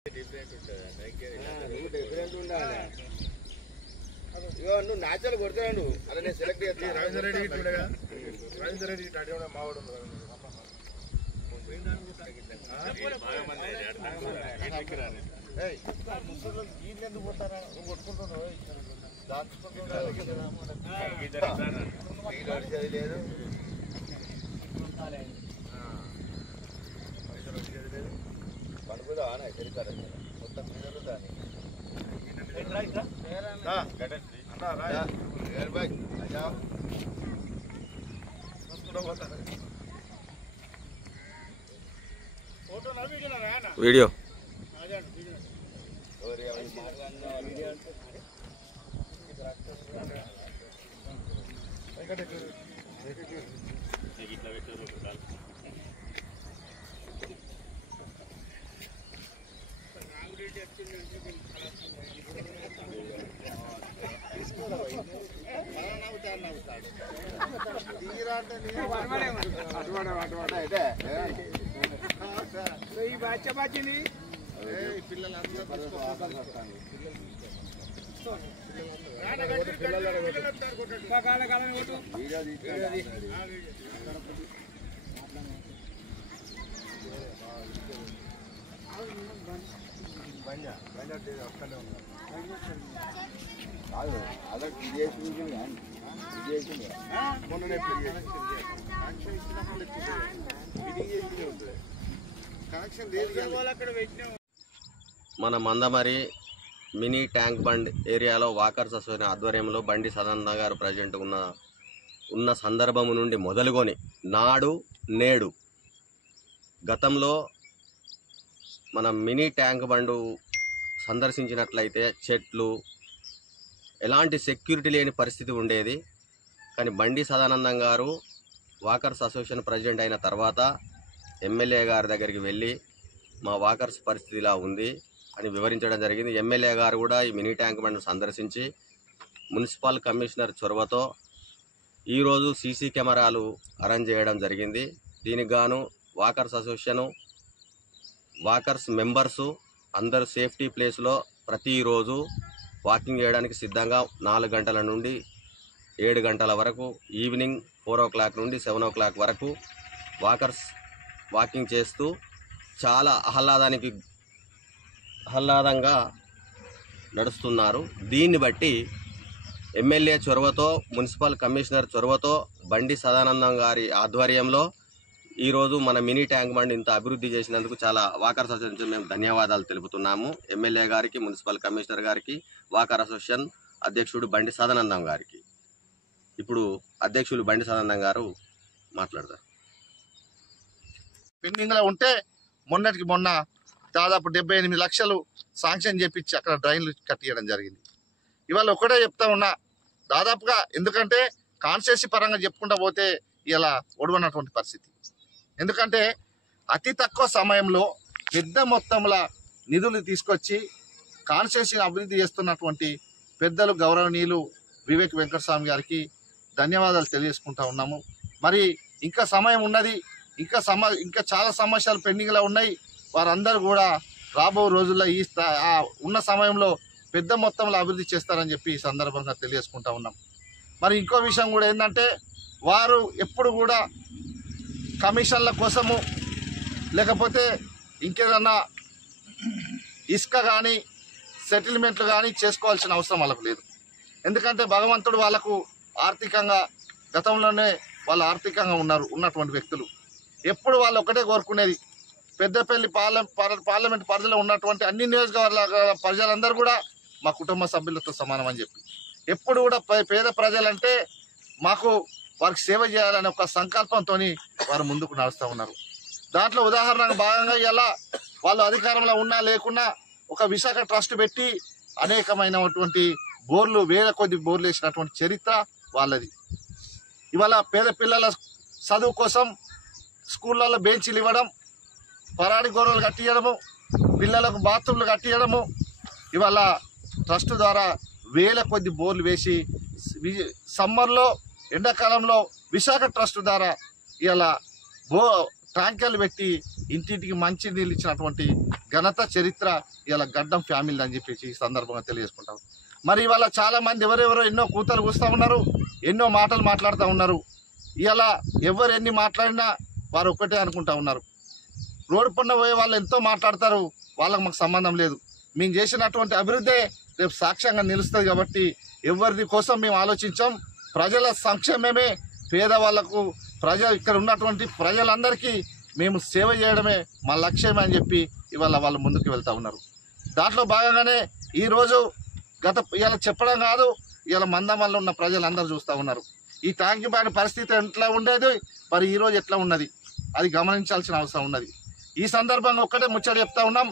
నువ్వు నాచాలు కొడతాడు అలా నేను సెలెక్ట్ చేస్తాను. రవీంద్ర రెడ్డి రవీంద్ర రెడ్డి మావాడు ఎందుకు పోతారా కొట్టుకుంటున్నావు లేదు పనుకుదా చరితారు మొత్తం వీడియో మన మందమరి మినీ ట్యాంక్ బండ్ ఏరియాలో వాకర్స్ అసోసియేషన్ ఆధ్వర్యంలో బండి సదానంద గారు ప్రెసిడెంట్ ఉన్న సందర్భము నుండి మొదలుకొని నాడు నేడు గతంలో మన మినీ ట్యాంక్ బండు సందర్శించినట్లయితే చెట్లు ఎలాంటి సెక్యూరిటీ లేని పరిస్థితి ఉండేది. కానీ బండి సదానందం గారు వాకర్స్ అసోసియేషన్ ప్రెసిడెంట్ అయిన తర్వాత ఎమ్మెల్యే గారి దగ్గరికి వెళ్ళి మా వాకర్స్ పరిస్థితి ఇలా ఉంది అని వివరించడం జరిగింది. ఎమ్మెల్యే గారు కూడా ఈ మినీ ట్యాంక్ బండ్ సందర్శించి మున్సిపల్ కమిషనర్ చొరవతో ఈరోజు సీసీ కెమెరాలు అరేంజ్ చేయడం జరిగింది. దీనికి గాను వాకర్స్ అసోసియేషను వాకర్స్ మెంబర్సు అందరూ సేఫ్టీ ప్లేస్లో ప్రతిరోజు వాకింగ్ చేయడానికి సిద్ధంగా 4 గంటల నుండి 7 గంటల వరకు, ఈవినింగ్ 4 o'clock నుండి 7 o'clock వరకు వాకర్స్ వాకింగ్ చేస్తూ చాలా ఆహ్లాదంగా నడుస్తున్నారు. దీన్ని బట్టి ఎమ్మెల్యే చొరవతో, మున్సిపల్ కమిషనర్ చొరవతో, బండి సదానందం గారి ఆధ్వర్యంలో ఈరోజు మన మినీ ట్యాంక్ బండ్ ఇంత అభివృద్ధి చేసినందుకు చాలా వాకర్స్ అసోసియేషన్ మేము ధన్యవాదాలు తెలుపుతున్నాము. ఎమ్మెల్యే గారికి, మున్సిపల్ కమిషనర్ గారికి, వాకర్ అసోసియేషన్ అధ్యక్షుడు బండి సదానందం గారికి. ఇప్పుడు అధ్యక్షులు బండి సదానందం గారు మాట్లాడతారు. పెండింగ్లో ఉంటే మొన్నటికి మొన్న దాదాపు 78 లక్షలు శాంక్షన్ చేపించి అక్కడ డ్రైన్లు కట్టియడం జరిగింది. ఇవాళ ఒకటే చెప్తా ఉన్నా, దాదాపుగా ఎందుకంటే కాన్స్టిట్యూన్సీ పరంగా చెప్పుకుంటా పోతే ఇలా ఒడవనటువంటి పరిస్థితి. ఎందుకంటే అతి తక్కువ సమయంలో పెద్ద మొత్తంలో నిధులు తీసుకొచ్చి కాన్స్టిట్యూన్సీని అభివృద్ధి చేస్తున్నటువంటి పెద్దలు గౌరవనీయులు వివేక్ వెంకటస్వామి గారికి ధన్యవాదాలు తెలియజేసుకుంటా ఉన్నాము. మరి ఇంకా సమయం ఉన్నది, ఇంకా చాలా సమస్యలు పెండింగ్లో ఉన్నాయి. వారందరూ కూడా రాబో రోజుల్లో ఉన్న సమయంలో పెద్ద మొత్తంలో అభివృద్ధి చేస్తారని చెప్పి ఈ సందర్భంగా తెలియజేసుకుంటా ఉన్నాం. మరి ఇంకో విషయం కూడా ఏంటంటే, వారు ఎప్పుడు కూడా కమిషన్ల కోసము లేకపోతే ఇంకేదన్నా ఇసుక కానీ సెటిల్మెంట్లు కానీ చేసుకోవాల్సిన అవసరం వాళ్ళకు లేదు. ఎందుకంటే భగవంతుడు వాళ్ళకు ఆర్థికంగా గతంలోనే వాళ్ళు ఆర్థికంగా ఉన్నటువంటి వ్యక్తులు. ఎప్పుడు వాళ్ళు ఒకటే కోరుకునేది, పెద్దపల్లి పార్లమెంట్ పరిధిలో ఉన్నటువంటి అన్ని నియోజకవర్గాల ప్రజలందరూ కూడా మా కుటుంబ సభ్యులతో సమానం అని చెప్పి ఎప్పుడు కూడా పేద ప్రజలంటే మాకు వారికి సేవ చేయాలనే ఒక సంకల్పంతో వారు ముందుకు నడుస్తూ ఉన్నారు. దాంట్లో ఉదాహరణకు భాగంగా ఇలా వాళ్ళు అధికారంలో ఉన్నా లేకున్నా ఒక విశాఖ ట్రస్ట్ పెట్టి అనేకమైనటువంటి బోర్లు, వేల కొద్ది బోర్లు వేసినటువంటి చరిత్ర వాళ్ళది. ఇవాళ పేద పిల్లల చదువు కోసం స్కూళ్ళల్లో బెంచీలు ఇవ్వడం, పరాడి గోడలు కట్టియడము, పిల్లలకు బాత్రూమ్లు కట్టియడము, ఇవాళ ట్రస్ట్ ద్వారా వేల కొద్ది బోర్లు వేసి సమ్మర్లో, ఎండాకాలంలో విశాఖ ట్రస్ట్ ద్వారా ఇలా ట్యాంకర్లు పెట్టి ఇంటింటికి మంచి నీళ్ళు ఇచ్చినటువంటి ఘనత చరిత్ర ఇలా గడ్డం ఫ్యామిలీ అని చెప్పేసి ఈ సందర్భంగా తెలియజేసుకుంటాం. మరి ఇవాళ చాలా మంది ఎవరెవరో ఎన్నో కూతలు కూస్తూ ఉన్నారు, ఎన్నో మాటలు మాట్లాడుతూ ఉన్నారు. ఇలా ఎవరు ఎన్ని మాట్లాడినా వారు ఒక్కటే అనుకుంటా ఉన్నారు. రోడ్డు పన్న పోయే వాళ్ళు ఎంతో మాట్లాడతారు, వాళ్ళకి మాకు సంబంధం లేదు. మేము చేసినటువంటి అభివృద్ధి రేపు సాక్ష్యంగా నిలుస్తుంది కాబట్టి ఎవరి కోసం మేము ఆలోచించాం. ప్రజల సంక్షేమమే పేదవాళ్లకు ఇక్కడ ఉన్నటువంటి ప్రజలందరికీ మేము సేవ చేయడమే మా లక్ష్యమే అని చెప్పి ఇవాళ వాళ్ళు ముందుకు వెళ్తూ ఉన్నారు. దాంట్లో భాగంగానే ఈరోజు ఇలా చెప్పడం కాదు, ఇలా మందమల్ల ఉన్న ప్రజలందరూ చూస్తూ ఉన్నారు. ఈ ట్యాంక్ బండ్ పరిస్థితి ఎట్లా ఉండేది, మరి ఈరోజు ఎట్లా ఉన్నది, అది గమనించాల్సిన అవసరం ఉన్నది. ఈ సందర్భంగా ఒక్కటే ముచ్చట చెప్తా ఉన్నాం.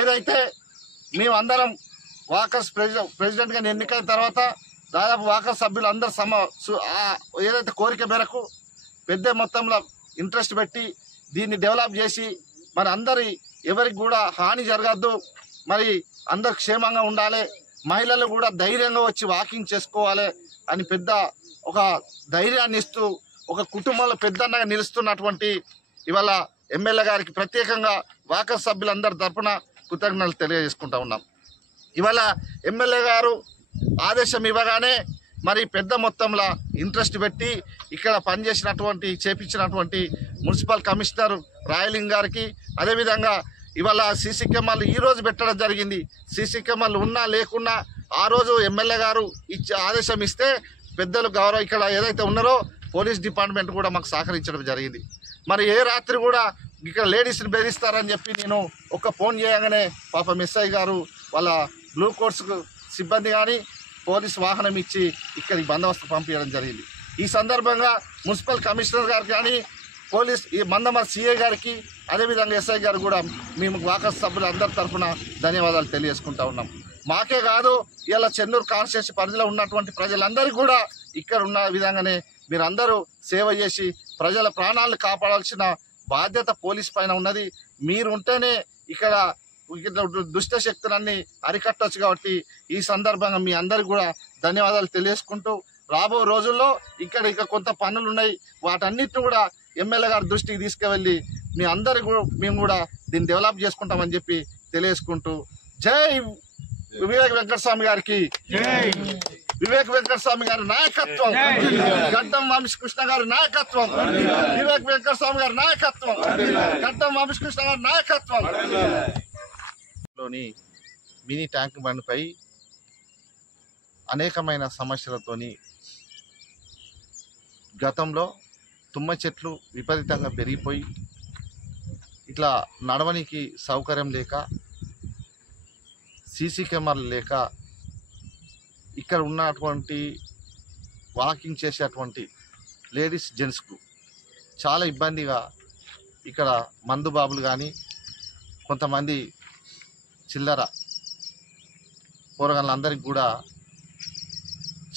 ఏదైతే మేమందరం వాకర్స్ ప్రెసిడెంట్గా ఎన్నికైన తర్వాత దాదాపు వాకర్ సభ్యులు అందరూ ఏదైతే కోరిక మేరకు పెద్ద మొత్తంలో ఇంట్రెస్ట్ పెట్టి దీన్ని డెవలప్ చేసి మరి ఎవరికి కూడా హాని జరగద్దు, మరి అందరు క్షేమంగా ఉండాలి, మహిళలు కూడా ధైర్యంగా వచ్చి వాకింగ్ చేసుకోవాలి అని పెద్ద ఒక ధైర్యాన్ని ఇస్తూ ఒక కుటుంబంలో పెద్దన్నగా నిలుస్తున్నటువంటి ఇవాళ ఎమ్మెల్యే గారికి ప్రత్యేకంగా వాకర్ సభ్యులందరి తరఫున కృతజ్ఞతలు తెలియజేసుకుంటా ఉన్నాం. ఇవాళ ఎమ్మెల్యే గారు ఆదేశం ఇవ్వగానే మరి పెద్ద మొత్తంలో ఇంట్రెస్ట్ పెట్టి ఇక్కడ చేపించినటువంటి మున్సిపల్ కమిషనర్ రాయలింగ్ గారికి, అదేవిధంగా ఇవాళ సీసీ కెమెరాలు ఈరోజు పెట్టడం జరిగింది. సీసీ కెమెరాలు ఉన్నా లేకున్నా ఆ రోజు ఎమ్మెల్యే గారు ఆదేశం ఇస్తే పెద్దలు గౌరవ ఇక్కడ ఏదైతే ఉన్నారో పోలీస్ డిపార్ట్మెంట్ కూడా మాకు సహకరించడం జరిగింది. మరి ఏ రాత్రి కూడా ఇక్కడ లేడీస్ని బెదిరిస్తారని చెప్పి నేను ఒక ఫోన్ చేయగానే పాపం ఎస్ఐ గారు వాళ్ళ బ్లూ కోర్స్ సిబ్బంది కానీ పోలీస్ వాహనం ఇచ్చి ఇక్కడికి బందోబస్తు పంపించడం జరిగింది. ఈ సందర్భంగా మున్సిపల్ కమిషనర్ గారు కానీ ఈ మందమరి సిఐ గారికి అదేవిధంగా ఎస్ఐ గారు కూడా మేము వాకర్ సభ్యులు అందరి తరఫున ధన్యవాదాలు తెలియజేసుకుంటా ఉన్నాం. మాకే కాదు, ఇలా చెన్నూరు కాన్స్టిట్యూన్సీ పరిధిలో ఉన్నటువంటి ప్రజలందరికీ కూడా ఇక్కడ ఉన్న విధంగానే మీరందరూ సేవ చేసి ప్రజల ప్రాణాలను కాపాడాల్సిన బాధ్యత పోలీస్ పైన ఉన్నది. మీరు ఉంటేనే ఇక్కడ దుష్ట శక్తులన్నీ అరికట్టవచ్చు. కాబట్టి ఈ సందర్భంగా మీ అందరికి కూడా ధన్యవాదాలు తెలియజేసుకుంటూ రాబో రోజుల్లో ఇక కొంత పనులు ఉన్నాయి, వాటన్నిటిని కూడా ఎమ్మెల్యే గారి దృష్టికి తీసుకువెళ్ళి మీ అందరికి మేము కూడా దీన్ని డెవలప్ చేసుకుంటామని చెప్పి తెలియజేసుకుంటూ జై వివేక్ వెంకటస్వామి గారికి, వివేక్ వెంకటస్వామి గారి నాయకత్వం, గడ్డం వంశకృష్ణ గారి నాయకత్వం, వివేక్ వెంకటస్వామి గారి నాయకత్వం, గడ్డం వంశకృష్ణ గారి నాయకత్వం లోని మినీ ట్యాంక్ బండ్పై అనేకమైన సమస్యలతోని గతంలో తుమ్మ చెట్లు విపరీతంగా పెరిగిపోయి ఇట్లా నడవనికి సౌకర్యం లేక, సీసీ కెమెరాలు లేక ఇక్కడ ఉన్నటువంటి వాకింగ్ చేసేటువంటి లేడీస్ జెంట్స్కు చాలా ఇబ్బందిగా ఇక్కడ మందు బాబులు కానీ కొంతమంది చిల్లర పోరగాళ్ళందరికీ కూడా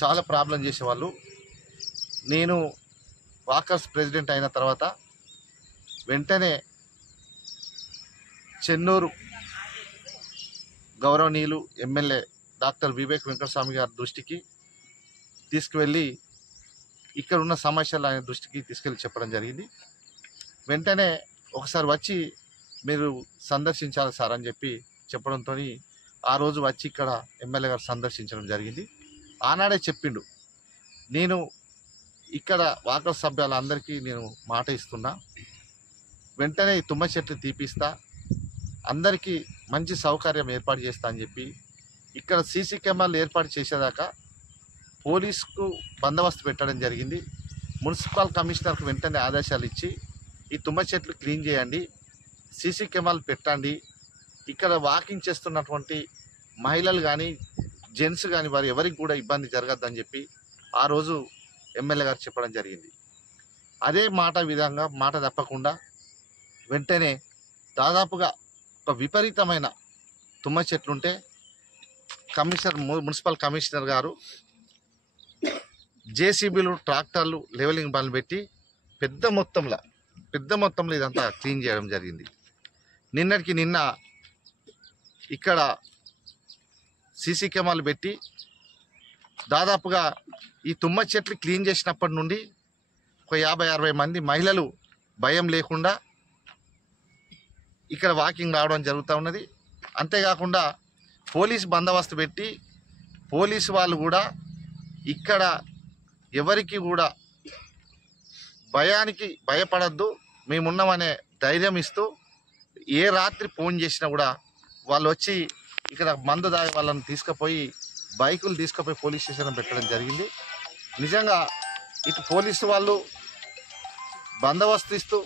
చాలా ప్రాబ్లం చేసేవాళ్ళు. నేను వాకర్స్ ప్రెసిడెంట్ అయిన తర్వాత వెంటనే చెన్నూరు గౌరవనీయులు ఎమ్మెల్యే డాక్టర్ వివేక్ వెంకటస్వామి గారి దృష్టికి తీసుకువెళ్ళి ఇక్కడ ఉన్న సమస్యలు ఆయన దృష్టికి తీసుకెళ్ళి చెప్పడం జరిగింది. వెంటనే ఒకసారి వచ్చి మీరు సందర్శించాలి సార్ అని చెప్పి చెప్పడంతో ఆ రోజు వచ్చి ఇక్కడ ఎమ్మెల్యే గారు సందర్శించడం జరిగింది. ఆనాడే చెప్పిండు, నేను ఇక్కడ వాకర్ సభ్యులందరికీ నేను మాట ఇస్తున్నా, వెంటనే తుమ్మ చెట్లు తీపిస్తా, అందరికీ మంచి సౌకర్యం ఏర్పాటు చేస్తా అని చెప్పి ఇక్కడ సీసీ కెమెరాలు ఏర్పాటు చేసేదాకా పోలీసుకు బందోబస్తు పెట్టడం జరిగింది. మున్సిపల్ కమిషనర్కి వెంటనే ఆదేశాలు ఇచ్చి ఈ తుమ్మ చెట్లు క్లీన్ చేయండి, సీసీ కెమెరాలు పెట్టండి, ఇక్కడ వాకింగ్ చేస్తున్నటువంటి మహిళలు కానీ జెంట్స్ కానీ వారు ఎవరికి కూడా ఇబ్బంది జరగద్దని చెప్పి ఆ రోజు ఎమ్మెల్యే గారు చెప్పడం జరిగింది. అదే విధంగా మాట తప్పకుండా వెంటనే దాదాపుగా ఒక విపరీతమైన తుమ్మ చెట్లుంటే మున్సిపల్ కమిషనర్ గారు జేసీబీలు, ట్రాక్టర్లు, లెవెలింగ్ బండ్లు పెట్టి పెద్ద మొత్తంలో ఇదంతా క్లీన్ చేయడం జరిగింది. నిన్నటికి నిన్న ఇక్కడ సీసీ కెమెరాలు పెట్టి దాదాపుగా ఈ తుమ్మ చెట్లు క్లీన్ చేసినప్పటి నుండి ఒక 50-60 మంది మహిళలు భయం లేకుండా ఇక్కడ వాకింగ్ రావడం జరుగుతూ ఉన్నది. అంతేకాకుండా పోలీస్ బందోబస్తు పెట్టి పోలీసు వాళ్ళు కూడా ఇక్కడ ఎవరికి కూడా భయపడద్దు, మేమున్నామనే ధైర్యం ఇస్తూ ఏ రాత్రి ఫోన్ చేసినా కూడా వాళ్ళు వచ్చి ఇక్కడ మందు దాగి వాళ్ళని తీసుకుపోయి బైకులు తీసుకుపోయి పోలీస్ స్టేషన్ పెట్టడం జరిగింది. నిజంగా ఇటు పోలీసు వాళ్ళు బందోబస్తు ఇస్తూ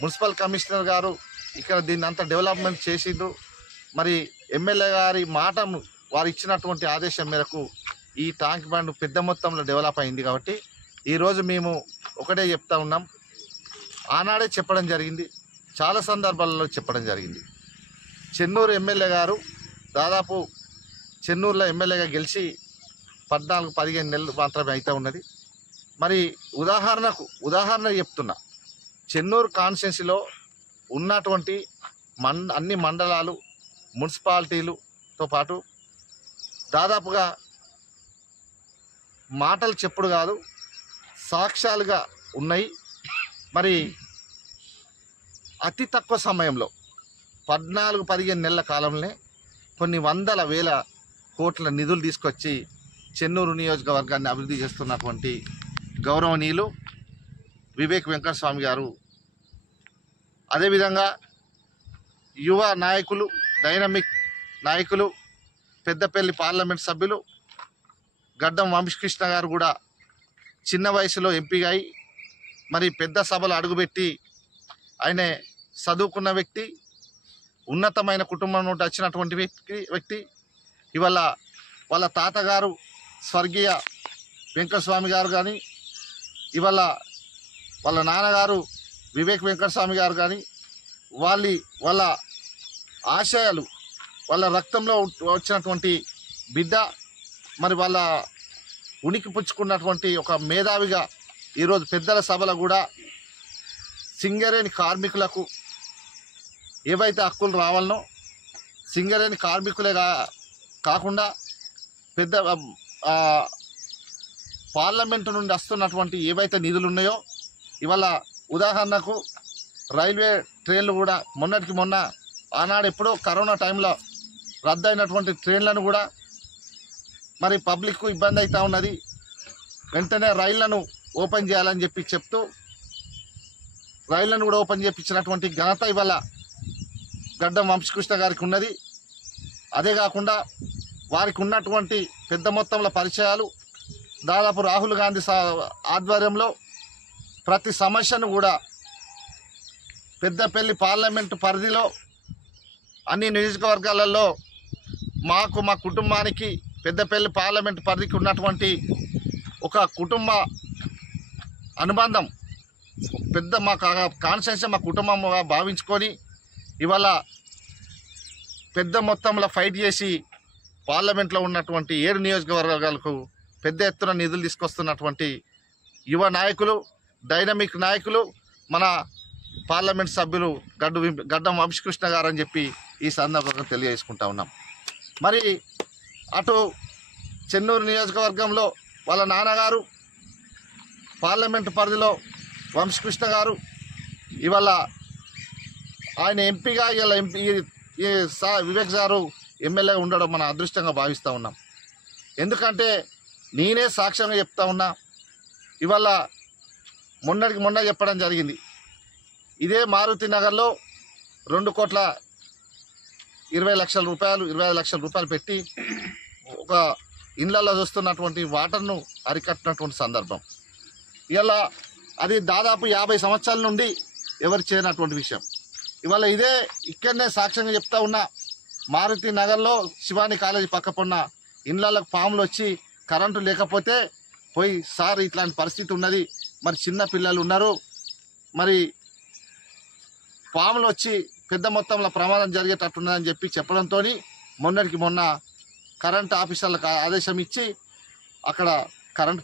మున్సిపల్ కమిషనర్ గారు ఇక్కడ దీన్ని అంతా డెవలప్మెంట్ చేసిండ్రు. మరి ఎమ్మెల్యే గారి మాటను వారు ఇచ్చినటువంటి ఆదేశం మేరకు ఈ ట్యాంక్ బండ్ పెద్ద మొత్తంలో డెవలప్ అయింది. కాబట్టి ఈరోజు మేము ఒకటే చెప్తా ఉన్నాం, ఆనాడే చెప్పడం జరిగింది, చాలా సందర్భాలలో చెప్పడం జరిగింది. చెన్నూరు ఎమ్మెల్యే గారు దాదాపు చెన్నూరులో ఎమ్మెల్యేగా గెలిచి 14-15 నెలలు మాత్రమే అయితే ఉన్నది. మరి ఉదాహరణ చెప్తున్నా, చెన్నూరు కాన్స్టిట్యున్సీలో ఉన్నటువంటి అన్ని మండలాలు మున్సిపాలిటీలతో పాటు దాదాపుగా మాటలు చెప్పుడు కాదు సాక్ష్యాలుగా ఉన్నాయి. మరి అతి తక్కువ సమయంలో 14-15 నెలల కాలంలో కొన్ని వందల వేల కోట్ల నిధులు తీసుకొచ్చి చెన్నూరు నియోజకవర్గాన్ని అభివృద్ధి చేస్తున్నటువంటి గౌరవనీయులు వివేక్ వెంకటస్వామి గారు, అదేవిధంగా యువ నాయకులు, డైనమిక్ నాయకులు, పెద్దపల్లి పార్లమెంట్ సభ్యులు గడ్డం వంశకృష్ణ గారు కూడా చిన్న వయసులో ఎంపీగా అయి మరి పెద్ద సభలు అడుగుపెట్టి ఆయన చదువుకున్న వ్యక్తి, ఉన్నతమైన కుటుంబం నుండి వచ్చినటువంటి వ్యక్తి. ఇవాళ వాళ్ళ తాతగారు స్వర్గీయ వెంకటస్వామి గారు కానీ, ఇవాళ వాళ్ళ నాన్నగారు వివేక్ వెంకటస్వామి గారు కానీ వాళ్ళ ఆశయాలు, వాళ్ళ రక్తంలో వచ్చినటువంటి బిడ్డ, మరి వాళ్ళ ఉనికి పుచ్చుకున్నటువంటి ఒక మేధావిగా ఈరోజు పెద్దల సభలో కూడా సింగరేణి కార్మికులకు ఏవైతే హక్కులు రావాలనో సింగరేణి కార్మికులే కాకుండా పెద్ద పార్లమెంటు నుండి వస్తున్నటువంటి ఏవైతే నిధులు ఉన్నాయో, ఇవాళ ఉదాహరణకు రైల్వే ట్రైన్లు కూడా మొన్నటికి మొన్న ఆనాడు ఎప్పుడో కరోనా టైంలో రద్దయినటువంటి ట్రైన్లను కూడా మరి పబ్లిక్కు ఇబ్బంది అవుతూ ఉన్నది, వెంటనే రైళ్లను ఓపెన్ చేయాలని చెప్తూ రైళ్లను కూడా ఓపెన్ చేయించినటువంటి ఘనత ఇవాళ గడ్డం వంశకృష్ణ గారికి ఉన్నది. అదే కాకుండా వారికి ఉన్నటువంటి పెద్ద మొత్తంలో పరిచయాలు, దాదాపు రాహుల్ గాంధీ ఆధ్వర్యంలో ప్రతి సమస్యను కూడా పెద్దపల్లి పార్లమెంటు పరిధిలో అన్ని నియోజకవర్గాలలో మా కుటుంబానికి పెద్దపల్లి పార్లమెంటు పరిధికి ఉన్నటువంటి ఒక కుటుంబ అనుబంధం, పెద్ద మా కాన్స్టిట్యున్సీ మా కుటుంబంగా భావించుకొని ఇవాళ పెద్ద మొత్తంలో ఫైట్ చేసి పార్లమెంట్లో ఉన్నటువంటి 7 నియోజకవర్గాలకు పెద్ద ఎత్తున నిధులు తీసుకొస్తున్నటువంటి యువ నాయకులు, డైనమిక్ నాయకులు మన పార్లమెంట్ సభ్యులు గడ్డం వంశకృష్ణ గారు అని చెప్పి ఈ సందర్భంగా తెలియజేసుకుంటా ఉన్నాం. మరి అటు చెన్నూరు నియోజకవర్గంలో వాళ్ళ నాన్నగారు పార్లమెంటు పరిధిలో వంశకృష్ణ గారు ఇవాళ ఆయన ఎంపీగా ఇలా వివేక్ గారు ఎమ్మెల్యేగా ఉండడం మన అదృష్టంగా భావిస్తూ ఉన్నాం. ఎందుకంటే నేనే సాక్ష్యంగా చెప్తా ఉన్నా, ఇవాళ మొన్న చెప్పడం జరిగింది, ఇదే మారుతి నగర్లో 2,20,00,000 రూపాయలు పెట్టి ఒక ఇళ్లలో చూస్తున్నటువంటి వాటర్ను అరికట్టినటువంటి సందర్భం. ఇలా అది దాదాపు 50 సంవత్సరాల నుండి ఎవరు చేయనటువంటి విషయం. ఇవాళ ఇక్కడనే సాక్ష్యంగా చెప్తా ఉన్నా, మారుతి నగర్లో శివాని కాలేజీ పక్కపన్న ఇళ్లకు పాములు వచ్చి కరెంటు లేకపోతే పోయి సార్ ఇట్లాంటి పరిస్థితి ఉన్నది, మరి చిన్న పిల్లలు ఉన్నారు, మరి పాములు వచ్చి పెద్ద మొత్తంలో ప్రమాదం జరిగేటట్టున్నదని చెప్పి చెప్పడంతో మొన్న కరెంటు ఆఫీసర్లకు ఆదేశం ఇచ్చి అక్కడ కరెంటు